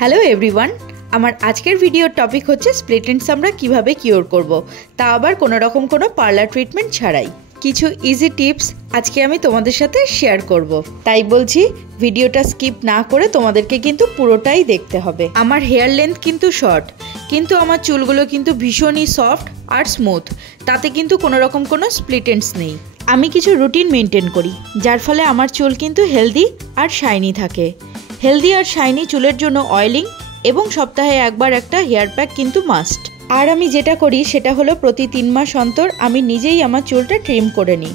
Hello everyone, আমার আজকের ভিডিওর টপিক হচ্ছে স্প্লিট এন্ডস আমরা কিভাবে কিওর করব, তা আবার কোনো রকম কোনো পার্লার ট্রিটমেন্ট ছাড়াই। কিছু ইজি টিপস আজকে আমি তোমাদের সাথে শেয়ার করব, তাই বলছি ভিডিওটা স্কিপ না করে তোমাদেরকে কিন্তু পুরোটাই দেখতে হবে। আমার হেয়ার লেন্থ কিন্তু শর্ট, কিন্তু আমার চুলগুলো কিন্তু ভীষণই সফট আর স্মুথ, তাতে কিন্তু কোনো রকম কোনো স্প্লিট এন্ডস নেই। আমি কিছু রুটিন মেনটেন করি, যার ফলে আমার চুল কিন্তু হেলদি আর শাইনি থাকে। হেলদি আর শাইনি চুলের জন্য অয়েলিং এবং সপ্তাহে একবার একটা হেয়ার প্যাক কিন্তু মাস্ট। আর আমি যেটা করি সেটা হলো প্রতি 3 মাস অন্তর আমি নিজেই আমার চুলটা ট্রিম করে নিই।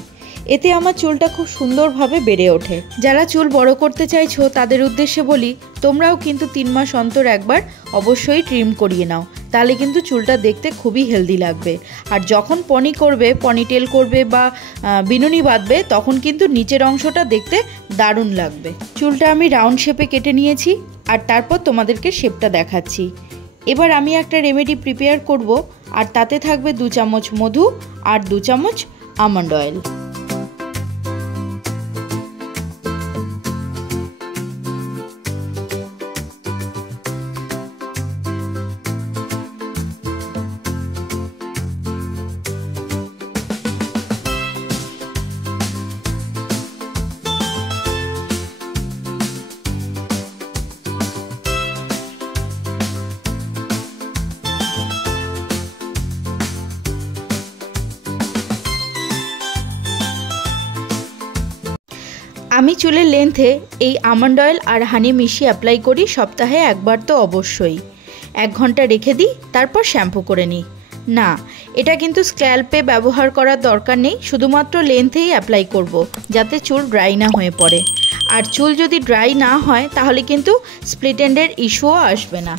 এতে আমার চুলটা খুব সুন্দরভাবে বেড়ে ওঠে। যারা চুল বড় করতে চাইছো তাদের উদ্দেশ্যে বলি, তোমরাও কিন্তু 3 মাস অন্তর একবার অবশ্যই ট্রিম করিয়ে নাও, তাহলে কিন্তু চুলটা দেখতে খুবই হেলদি লাগবে। আর যখন পনিটেল করবে বা বিনুনি বাঁধবে, তখন কিন্তু নিচের অংশটা দেখতে দারুণ লাগবে। চুলটা আমি রাউন্ড শেপে কেটে নিয়েছি আর তারপর তোমাদেরকে শেপটা দেখাচ্ছি। এবার আমি একটা রেমেডি প্রিপেয়ার করব, আর তাতে থাকবে 2 চামচ মধু আর 2 চামচ আমন্ড অয়েল। আমি চুলের লেন্থে এই আমন্ড অয়েল আর হানি মিশিয়ে অ্যাপ্লাই করি সপ্তাহে একবার তো অবশ্যই। 1 ঘন্টা রেখে দিই, তারপর শ্যাম্পু করে নিই। না, এটা কিন্তু স্ক্যাল্পে ব্যবহার করার দরকার নেই, শুধুমাত্র লেন্থেই অ্যাপ্লাই করব, যাতে চুল ড্রাই না হয়ে পড়ে। আর চুল যদি ড্রাই না হয় তাহলে কিন্তু স্প্লিট এন্ডের ইস্যুও আসবে না।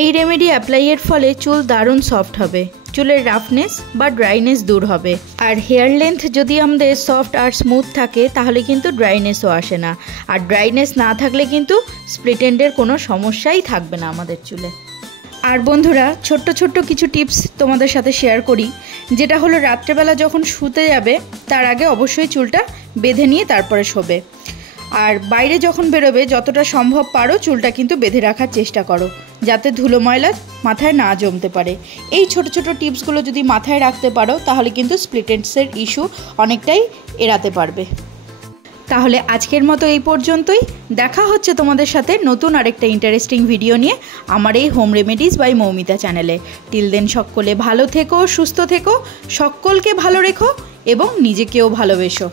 এই রেমেডি অ্যাপ্লাইয়ের ফলে চুল দারুণ সফট হবে, চুলের রাফনেস বা ড্রাইনেস দূর হবে। আর হেয়ার লেন্থ যদি আমাদের সফট আর স্মুথ থাকে তাহলে কিন্তু ড্রাইনেসও আসে না। আর ড্রাইনেস না থাকলে কিন্তু স্প্লিট এন্ডের কোনো সমস্যাই থাকবে না আমাদের চুলে। আর বন্ধুরা, ছোট্ট ছোট্ট কিছু টিপস তোমাদের সাথে শেয়ার করি, যেটা হলো রাত্রেবেলা যখন শুতে যাবে তার আগে অবশ্যই চুলটা বেঁধে নিয়ে তারপরে শোবে। আর বাইরে যখন বেরোবে যতটা সম্ভব পারো চুলটা কিন্তু বেঁধে রাখার চেষ্টা করো, যাতে ধুলো ময়লা মাথায় না জমতে পারে। এই ছোট ছোট টিপসগুলো যদি মাথায় রাখতে পারো তাহলে কিন্তু স্প্লিট এন্ডসের ইস্যু অনেকটাই এড়াতে পারবে। তাহলে আজকের মতো এই পর্যন্তই। দেখা হচ্ছে তোমাদের সাথে নতুন আরেকটা ইন্টারেস্টিং ভিডিও নিয়ে আমার এই হোম রেমেডিস বাই মৌমিতা চ্যানেলে। টিল দেন সকলে ভালো থেকো, সুস্থ থেকো, সকলকে ভালো রেখো এবং নিজেকেও ভালোবেসো।